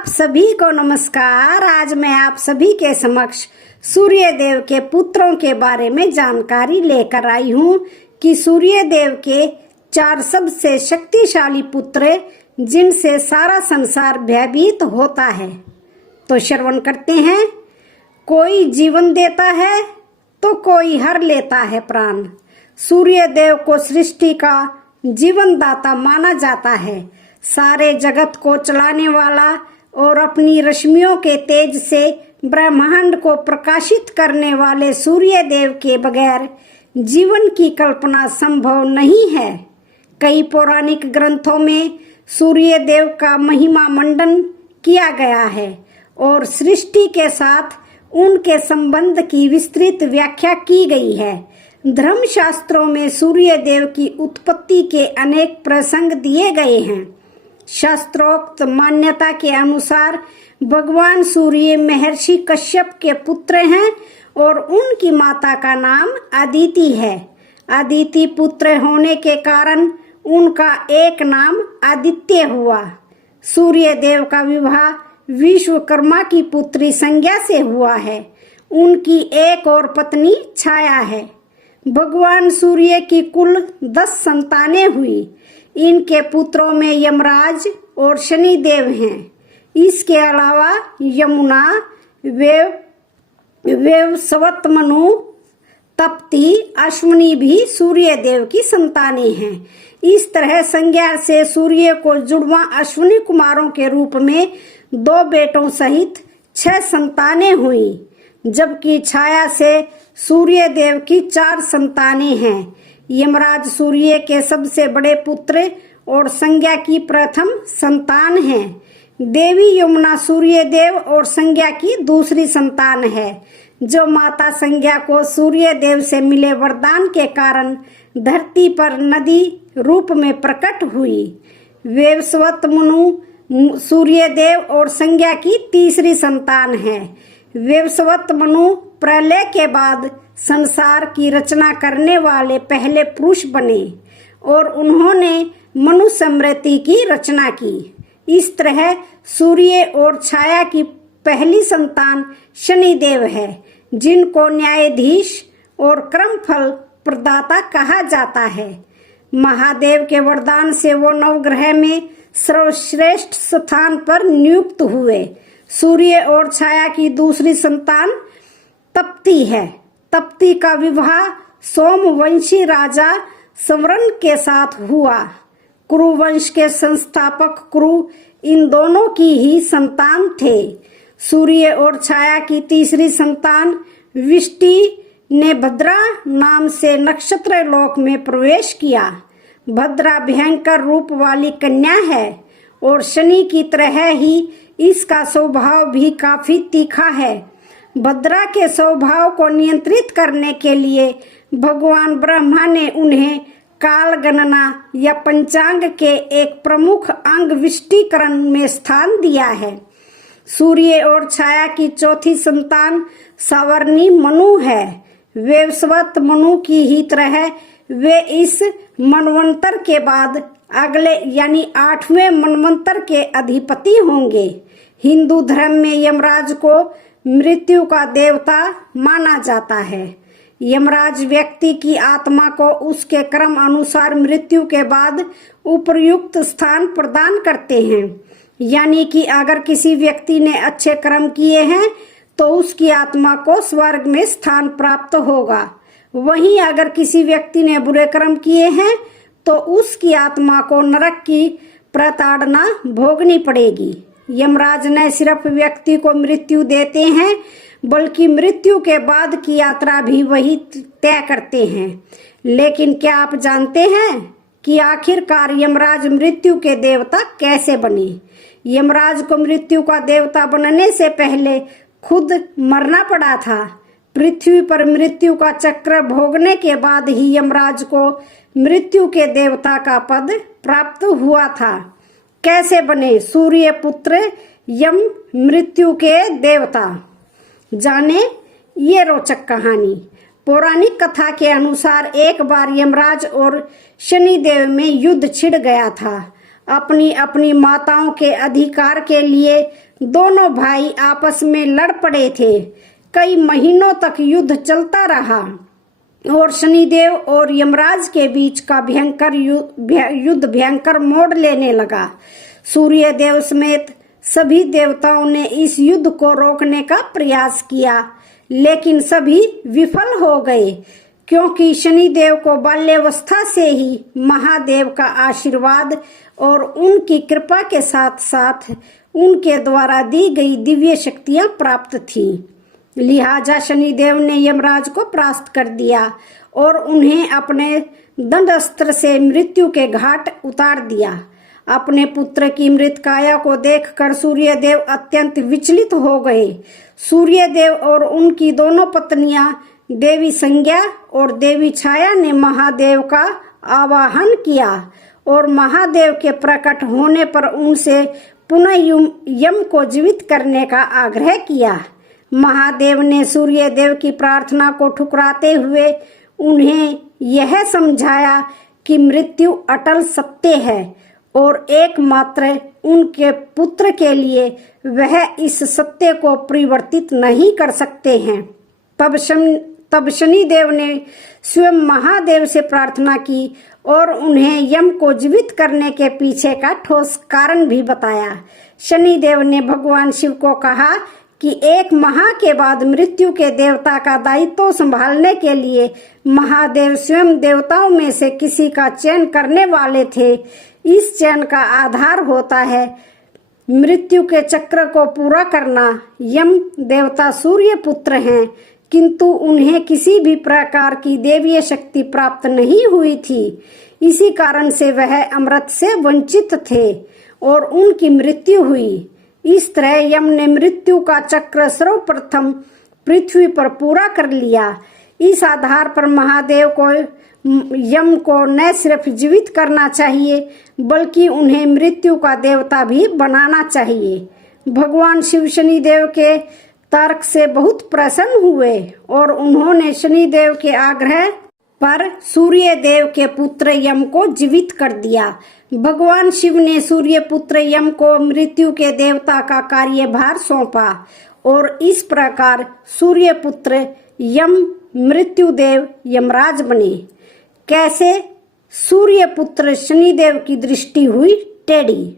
आप सभी को नमस्कार। आज मैं आप सभी के समक्ष सूर्य देव के पुत्रों के बारे में जानकारी लेकर आई हूँ कि सूर्य देव के 4 सबसे शक्तिशाली पुत्र जिनसे सारा संसार भयभीत होता है। तो श्रवण करते हैं। कोई जीवन देता है तो कोई हर लेता है प्राण। सूर्य देव को सृष्टि का जीवन दाता माना जाता है। सारे जगत को चलाने वाला और अपनी रश्मियों के तेज से ब्रह्मांड को प्रकाशित करने वाले सूर्य देव के बगैर जीवन की कल्पना संभव नहीं है। कई पौराणिक ग्रंथों में सूर्य देव का महिमा मंडन किया गया है और सृष्टि के साथ उनके संबंध की विस्तृत व्याख्या की गई है। धर्मशास्त्रों में सूर्य देव की उत्पत्ति के अनेक प्रसंग दिए गए हैं। शास्त्रोक्त मान्यता के अनुसार भगवान सूर्य महर्षि कश्यप के पुत्र हैं और उनकी माता का नाम अदिति है। अदिति पुत्र होने के कारण उनका एक नाम आदित्य हुआ। सूर्य देव का विवाह विश्वकर्मा की पुत्री संज्ञा से हुआ है। उनकी एक और पत्नी छाया है। भगवान सूर्य की कुल 10 संतानें हुई। इनके पुत्रों में यमराज और शनि देव हैं। इसके अलावा यमुना, वेवस्वत, मनु, तप्ती, अश्विनी भी सूर्य देव की संतानें हैं। इस तरह संज्ञा से सूर्य को जुड़वा अश्विनी कुमारों के रूप में 2 बेटों सहित 6 संतानें हुई, जबकि छाया से सूर्य देव की 4 संतानें हैं। यमराज सूर्य के सबसे बड़े पुत्र और संज्ञा की प्रथम संतान है। देवी यमुना सूर्य देव और संज्ञा की दूसरी संतान है, जो माता संज्ञा को सूर्य देव से मिले वरदान के कारण धरती पर नदी रूप में प्रकट हुई। वेवस्वत मनु सूर्य देव और संज्ञा की तीसरी संतान है। वेवस्वत मनु प्रलय के बाद संसार की रचना करने वाले पहले पुरुष बने और उन्होंने मनु स्मृति की रचना की। इस तरह सूर्य और छाया की पहली संतान शनि देव है, जिनको न्यायाधीश और क्रमफल प्रदाता कहा जाता है। महादेव के वरदान से वो नवग्रह में सर्वश्रेष्ठ स्थान पर नियुक्त हुए। सूर्य और छाया की दूसरी संतान तप्ती है। तप्ती का विवाह सोमवंशी राजा संवरण के साथ हुआ। कुरुवंश के संस्थापक कुरु इन दोनों की ही संतान थे। सूर्य और छाया की तीसरी संतान विष्टि ने भद्रा नाम से नक्षत्र लोक में प्रवेश किया। भद्रा भयंकर रूप वाली कन्या है और शनि की तरह ही इसका स्वभाव भी काफी तीखा है। भद्रा के स्वभाव को नियंत्रित करने के लिए भगवान ब्रह्मा ने उन्हें काल गणना या पंचांग के एक प्रमुख अंग विष्टिकरण में स्थान दिया है। सूर्य और छाया की चौथी संतान सावर्णी मनु है। वेवस्वत मनु की ही तरह वे इस मनवंतर के बाद अगले यानी 8वें मनवंतर के अधिपति होंगे। हिंदू धर्म में यमराज को मृत्यु का देवता माना जाता है। यमराज व्यक्ति की आत्मा को उसके कर्म अनुसार मृत्यु के बाद उपयुक्त स्थान प्रदान करते हैं। यानी कि अगर किसी व्यक्ति ने अच्छे कर्म किए हैं तो उसकी आत्मा को स्वर्ग में स्थान प्राप्त होगा। वहीं अगर किसी व्यक्ति ने बुरे कर्म किए हैं तो उसकी आत्मा को नरक की प्रताड़ना भोगनी पड़ेगी। यमराज न सिर्फ व्यक्ति को मृत्यु देते हैं बल्कि मृत्यु के बाद की यात्रा भी वही तय करते हैं। लेकिन क्या आप जानते हैं कि आखिरकार यमराज मृत्यु के देवता कैसे बने? यमराज को मृत्यु का देवता बनने से पहले खुद मरना पड़ा था। पृथ्वी पर मृत्यु का चक्र भोगने के बाद ही यमराज को मृत्यु के देवता का पद प्राप्त हुआ था। कैसे बने सूर्य पुत्र यम मृत्यु के देवता? जाने ये रोचक कहानी। पौराणिक कथा के अनुसार एक बार यमराज और शनि देव में युद्ध छिड़ गया था। अपनी अपनी माताओं के अधिकार के लिए दोनों भाई आपस में लड़ पड़े थे। कई महीनों तक युद्ध चलता रहा और शनिदेव और यमराज के बीच का युद्ध भयंकर मोड़ लेने लगा। सूर्य देव समेत सभी देवताओं ने इस युद्ध को रोकने का प्रयास किया, लेकिन सभी विफल हो गए, क्योंकि शनिदेव को बाल्यावस्था से ही महादेव का आशीर्वाद और उनकी कृपा के साथ साथ उनके द्वारा दी गई दिव्य शक्तियां प्राप्त थीं। लिहाजा शनिदेव ने यमराज को परास्त कर दिया और उन्हें अपने दंडास्त्र से मृत्यु के घाट उतार दिया। अपने पुत्र की मृत काया को देखकर सूर्यदेव अत्यंत विचलित हो गए। सूर्यदेव और उनकी दोनों पत्नियां देवी संज्ञा और देवी छाया ने महादेव का आवाहन किया और महादेव के प्रकट होने पर उनसे पुनः यम को जीवित करने का आग्रह किया। महादेव ने सूर्यदेव की प्रार्थना को ठुकराते हुए उन्हें यह समझाया कि मृत्यु अटल सत्य है और एकमात्र उनके पुत्र के लिए वह इस सत्य को परिवर्तित नहीं कर सकते हैं। तब शनिदेव ने स्वयं महादेव से प्रार्थना की और उन्हें यम को जीवित करने के पीछे का ठोस कारण भी बताया। शनिदेव ने भगवान शिव को कहा कि एक माह के बाद मृत्यु के देवता का दायित्व संभालने के लिए महादेव स्वयं देवताओं में से किसी का चयन करने वाले थे। इस चयन का आधार होता है मृत्यु के चक्र को पूरा करना। यम देवता सूर्य पुत्र हैं, किंतु उन्हें किसी भी प्रकार की देवीय शक्ति प्राप्त नहीं हुई थी। इसी कारण से वह अमृत से वंचित थे और उनकी मृत्यु हुई। इस तरह यम ने मृत्यु का चक्र सर्वप्रथम पृथ्वी पर पूरा कर लिया। इस आधार पर महादेव को यम को न सिर्फ जीवित करना चाहिए बल्कि उन्हें मृत्यु का देवता भी बनाना चाहिए। भगवान शिव शनिदेव के तर्क से बहुत प्रसन्न हुए और उन्होंने शनिदेव के आग्रह पर सूर्य देव के पुत्र यम को जीवित कर दिया। भगवान शिव ने सूर्य पुत्र यम को मृत्यु के देवता का कार्यभार सौंपा और इस प्रकार सूर्य पुत्र यम मृत्यु देव यमराज बने। कैसे? सूर्य पुत्र शनिदेव की दृष्टि हुई टेढ़ी।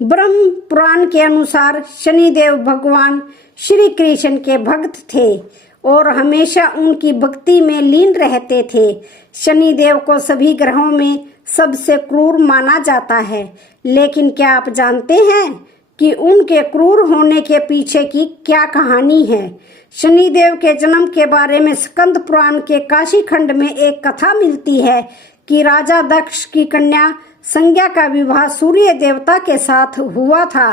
ब्रह्म पुराण के अनुसार शनिदेव भगवान श्री कृष्ण के भक्त थे और हमेशा उनकी भक्ति में लीन रहते थे। शनिदेव को सभी ग्रहों में सबसे क्रूर माना जाता है, लेकिन क्या आप जानते हैं कि उनके क्रूर होने के पीछे की क्या कहानी है? शनिदेव के जन्म के बारे में स्कंद पुराण के काशी खंड में एक कथा मिलती है कि राजा दक्ष की कन्या संज्ञा का विवाह सूर्य देवता के साथ हुआ था।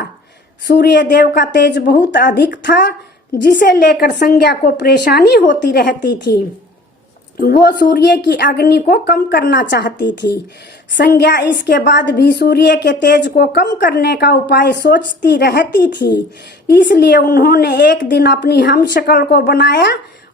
सूर्य देव का तेज बहुत अधिक था, जिसे लेकर संज्ञा को परेशानी होती रहती थी। वो सूर्य की अग्नि को कम करना चाहती थी। संज्ञा इसके बाद भी सूर्य के तेज को कम करने का उपाय सोचती रहती थी। इसलिए उन्होंने एक दिन अपनी हमशक्ल को बनाया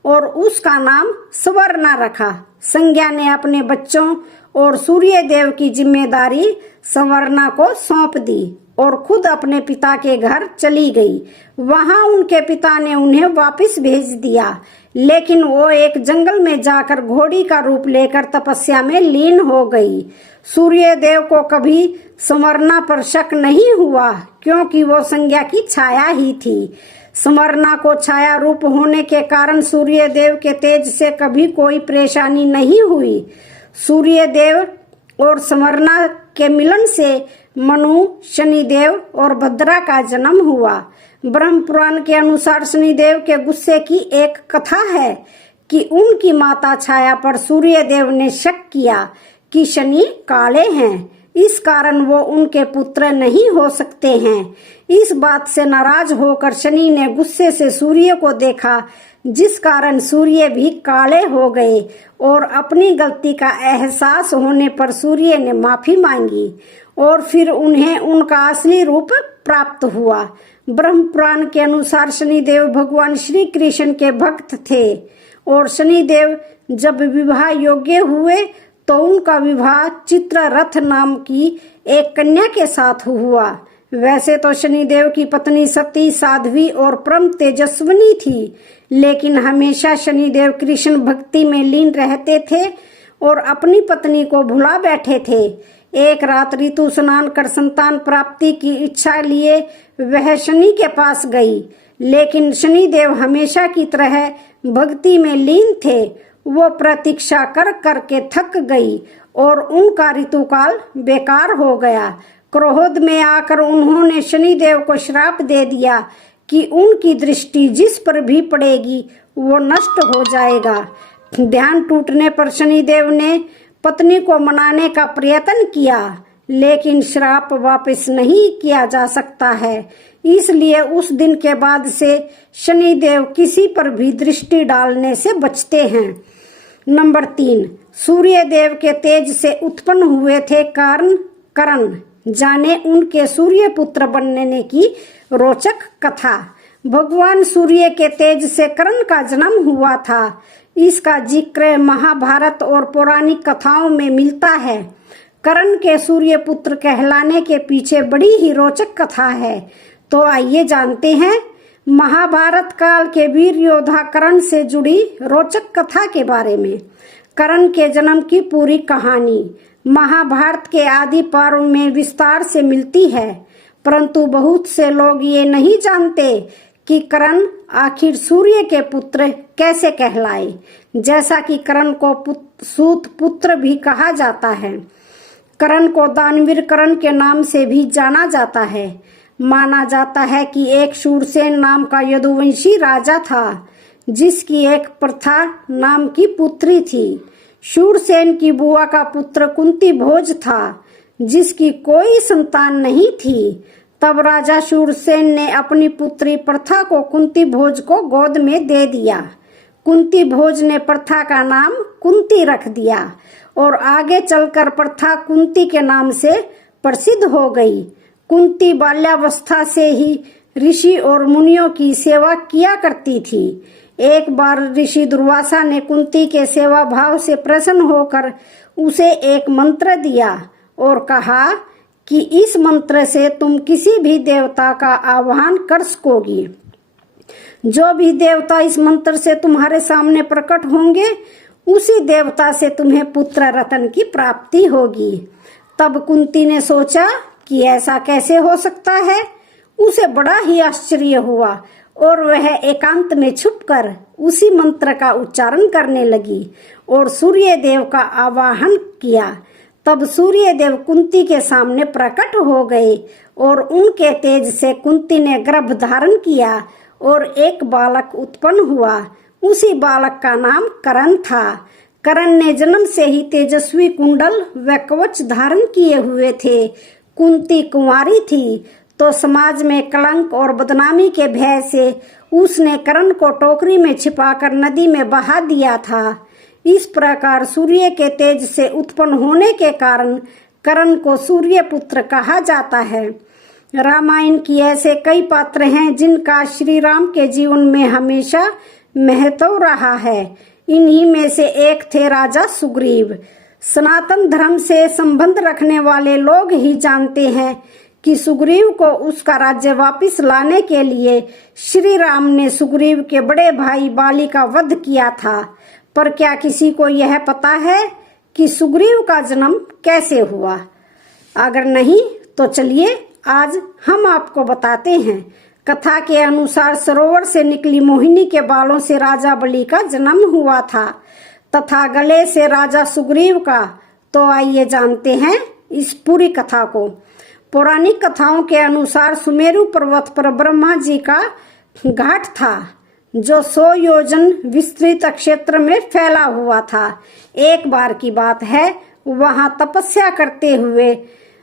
और उसका नाम स्वर्णा रखा। संज्ञा ने अपने बच्चों और सूर्य देव की जिम्मेदारी स्वर्णा को सौंप दी और खुद अपने पिता के घर चली गई। वहां उनके पिता ने उन्हें वापस भेज दिया, लेकिन वो एक जंगल में जाकर घोड़ी का रूप लेकर तपस्या में लीन हो गई। सूर्य देव को कभी स्वर्णा पर शक नहीं हुआ, क्योंकि वो संज्ञा की छाया ही थी। स्वर्णा को छाया रूप होने के कारण सूर्य देव के तेज से कभी कोई परेशानी नहीं हुई। सूर्य देव और स्वर्णा के मिलन से मनु, शनिदेव और भद्रा का जन्म हुआ। ब्रह्म पुराण के अनुसार शनिदेव के गुस्से की एक कथा है कि उनकी माता छाया पर सूर्य देव ने शक किया कि शनि काले हैं, इस कारण वो उनके पुत्र नहीं हो सकते हैं। इस बात से नाराज होकर शनि ने गुस्से से सूर्य को देखा, जिस कारण सूर्य भी काले हो गए और अपनी गलती का एहसास होने पर सूर्य ने माफी मांगी और फिर उन्हें उनका असली रूप प्राप्त हुआ। ब्रह्म पुराण के अनुसार शनिदेव भगवान श्री कृष्ण के भक्त थे और शनिदेव जब विवाह योग्य हुए तो उनका विवाह चित्ररथ नाम की एक कन्या के साथ हुआ। वैसे तो शनिदेव की पत्नी सती साध्वी और परम तेजस्विनी थी, लेकिन हमेशा शनिदेव कृष्ण भक्ति में लीन रहते थे और अपनी पत्नी को भुला बैठे थे। एक रात ऋतु स्नान कर संतान प्राप्ति की इच्छा लिए वह शनि के पास गई, लेकिन शनिदेव हमेशा की तरह भक्ति में लीन थे। वो प्रतीक्षा कर करके थक गई और उनका ऋतुकाल बेकार हो गया। क्रोध में आकर उन्होंने शनिदेव को श्राप दे दिया कि उनकी दृष्टि जिस पर भी पड़ेगी वो नष्ट हो जाएगा। ध्यान टूटने पर शनिदेव ने पत्नी को मनाने का प्रयत्न किया, लेकिन श्राप वापस नहीं किया जा सकता है। इसलिए उस दिन के बाद से शनिदेव किसी पर भी दृष्टि डालने से बचते हैं। नंबर 3, सूर्य देव के तेज से उत्पन्न हुए थे करण। जाने उनके सूर्य पुत्र बनने की रोचक कथा। भगवान सूर्य के तेज से करण का जन्म हुआ था। इसका जिक्र महाभारत और पौराणिक कथाओं में मिलता है। करण के सूर्य पुत्र कहलाने के पीछे बड़ी ही रोचक कथा है। तो आइए जानते हैं महाभारत काल के वीर योद्धा करण से जुड़ी रोचक कथा के बारे में। करण के जन्म की पूरी कहानी महाभारत के आदि पर्व में विस्तार से मिलती है, परंतु बहुत से लोग ये नहीं जानते कि करण आखिर सूर्य के पुत्र कैसे कहलाए। जैसा कि करण को सूत पुत्र भी कहा जाता है। करण को दानवीर करण के नाम से भी जाना जाता है। माना जाता है कि एक शूरसेन नाम का यदुवंशी राजा था, जिसकी एक प्रथा नाम की पुत्री थी। शूरसेन की बुआ का पुत्र कुंती भोज था, जिसकी कोई संतान नहीं थी। तब राजा शूरसेन ने अपनी पुत्री प्रथा को कुंती भोज को गोद में दे दिया। कुंती भोज ने प्रथा का नाम कुंती रख दिया और आगे चलकर प्रथा कुंती के नाम से प्रसिद्ध हो गई। कुंती बाल्यावस्था से ही ऋषि और मुनियों की सेवा किया करती थी। एक बार ऋषि दुर्वासा ने कुंती के सेवा भाव से प्रसन्न होकर उसे एक मंत्र दिया और कहा कि इस मंत्र से तुम किसी भी देवता का आह्वान कर सकोगी। जो भी देवता इस मंत्र से तुम्हारे सामने प्रकट होंगे, उसी देवता से तुम्हें पुत्र रत्न की प्राप्ति होगी। तब कुंती ने सोचा कि ऐसा कैसे हो सकता है। उसे बड़ा ही आश्चर्य हुआ और वह एकांत में छुपकर उसी मंत्र का उच्चारण करने लगी और सूर्य देव का आवाहन किया। तब सूर्य देव कुंती के सामने प्रकट हो गए और उनके तेज से कुंती ने गर्भ धारण किया और एक बालक उत्पन्न हुआ। उसी बालक का नाम करण था। करण ने जन्म से ही तेजस्वी कुंडल व कवच धारण किए हुए थे। कुंती कुंवारी थी, तो समाज में कलंक और बदनामी के भय से उसने करण को टोकरी में छिपाकर नदी में बहा दिया था। इस प्रकार सूर्य के तेज से उत्पन्न होने के कारण करण को सूर्य पुत्र कहा जाता है। रामायण की ऐसे कई पात्र हैं जिनका श्री राम के जीवन में हमेशा महत्व रहा है। इन्हीं में से एक थे राजा सुग्रीव। सनातन धर्म से संबंध रखने वाले लोग ही जानते हैं कि सुग्रीव को उसका राज्य वापस लाने के लिए श्री राम ने सुग्रीव के बड़े भाई बाली का वध किया था। पर क्या किसी को यह पता है कि सुग्रीव का जन्म कैसे हुआ? अगर नहीं तो चलिए आज हम आपको बताते हैं। कथा के अनुसार सरोवर से निकली मोहिनी के बालों से राजा बलि का जन्म हुआ था तथा गले से राजा सुग्रीव का। तो आइए जानते हैं इस पूरी कथा को। पौराणिक कथाओं के अनुसार सुमेरु पर्वत पर ब्रह्मा जी का घाट था, जो 100 योजन विस्तृत क्षेत्र में फैला हुआ था। एक बार की बात है, वहां तपस्या करते हुए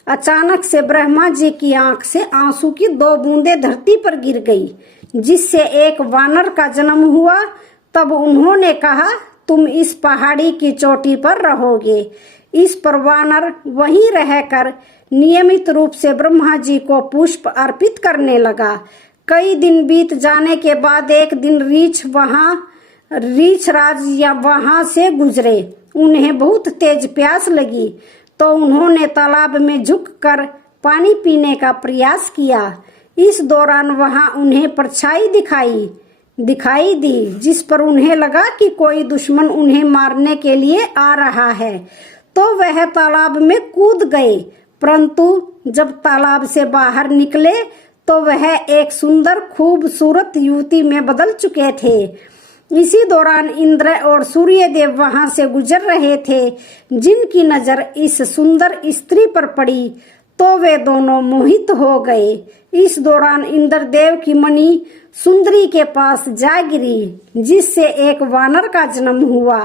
अचानक से ब्रह्मा जी की आंख से आंसू की 2 बूंदें धरती पर गिर गई, जिससे एक वानर का जन्म हुआ। तब उन्होंने कहा, तुम इस पहाड़ी की चोटी पर रहोगे। इस पर वानर वहीं रहकर नियमित रूप से ब्रह्मा जी को पुष्प अर्पित करने लगा। कई दिन बीत जाने के बाद एक दिन रीछ राज या वहां से गुजरे। उन्हें बहुत तेज प्यास लगी तो उन्होंने तालाब में झुककर पानी पीने का प्रयास किया। इस दौरान वहां उन्हें परछाई दिखाई दी, जिस पर उन्हें लगा कि कोई दुश्मन उन्हें मारने के लिए आ रहा है, तो वह तालाब में कूद गए। परंतु जब तालाब से बाहर निकले तो वह एक सुंदर खूबसूरत युवती में बदल चुके थे। इसी दौरान इंद्र और सूर्यदेव वहां से गुजर रहे थे। जिनकी नजर इस सुंदर स्त्री पर पड़ी तो वे दोनों मोहित हो गए। इस दौरान इंद्रदेव की मणि सुंदरी के पास जा गिरी, जिससे एक वानर का जन्म हुआ।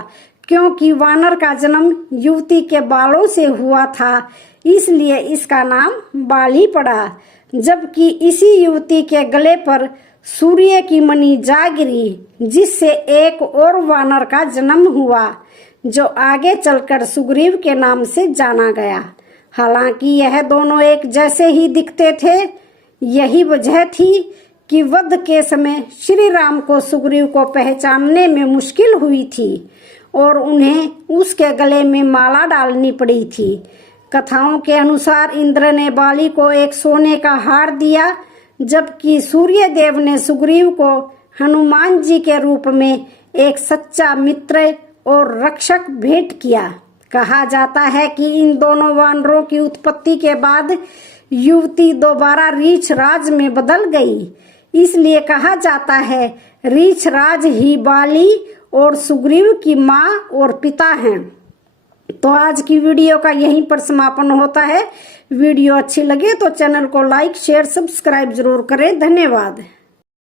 क्योंकि वानर का जन्म युवती के बालों से हुआ था, इसलिए इसका नाम बाली पड़ा। जबकि इसी युवती के गले पर सूर्य की मणि जा गिरी, जिससे एक और वानर का जन्म हुआ, जो आगे चलकर सुग्रीव के नाम से जाना गया। हालांकि यह दोनों एक जैसे ही दिखते थे। यही वजह थी कि वध के समय श्री राम को सुग्रीव को पहचानने में मुश्किल हुई थी और उन्हें उसके गले में माला डालनी पड़ी थी। कथाओं के अनुसार इंद्र ने बाली को एक सोने का हार दिया, जबकि सूर्यदेव ने सुग्रीव को हनुमान जी के रूप में एक सच्चा मित्र और रक्षक भेंट किया। कहा जाता है कि इन दोनों वानरों की उत्पत्ति के बाद युवती दोबारा रीछ राज में बदल गई। इसलिए कहा जाता है रीछ राज ही बाली और सुग्रीव की माँ और पिता हैं। तो आज की वीडियो का यहीं पर समापन होता है। वीडियो अच्छी लगे तो चैनल को लाइक शेयर सब्सक्राइब जरूर करें। धन्यवाद।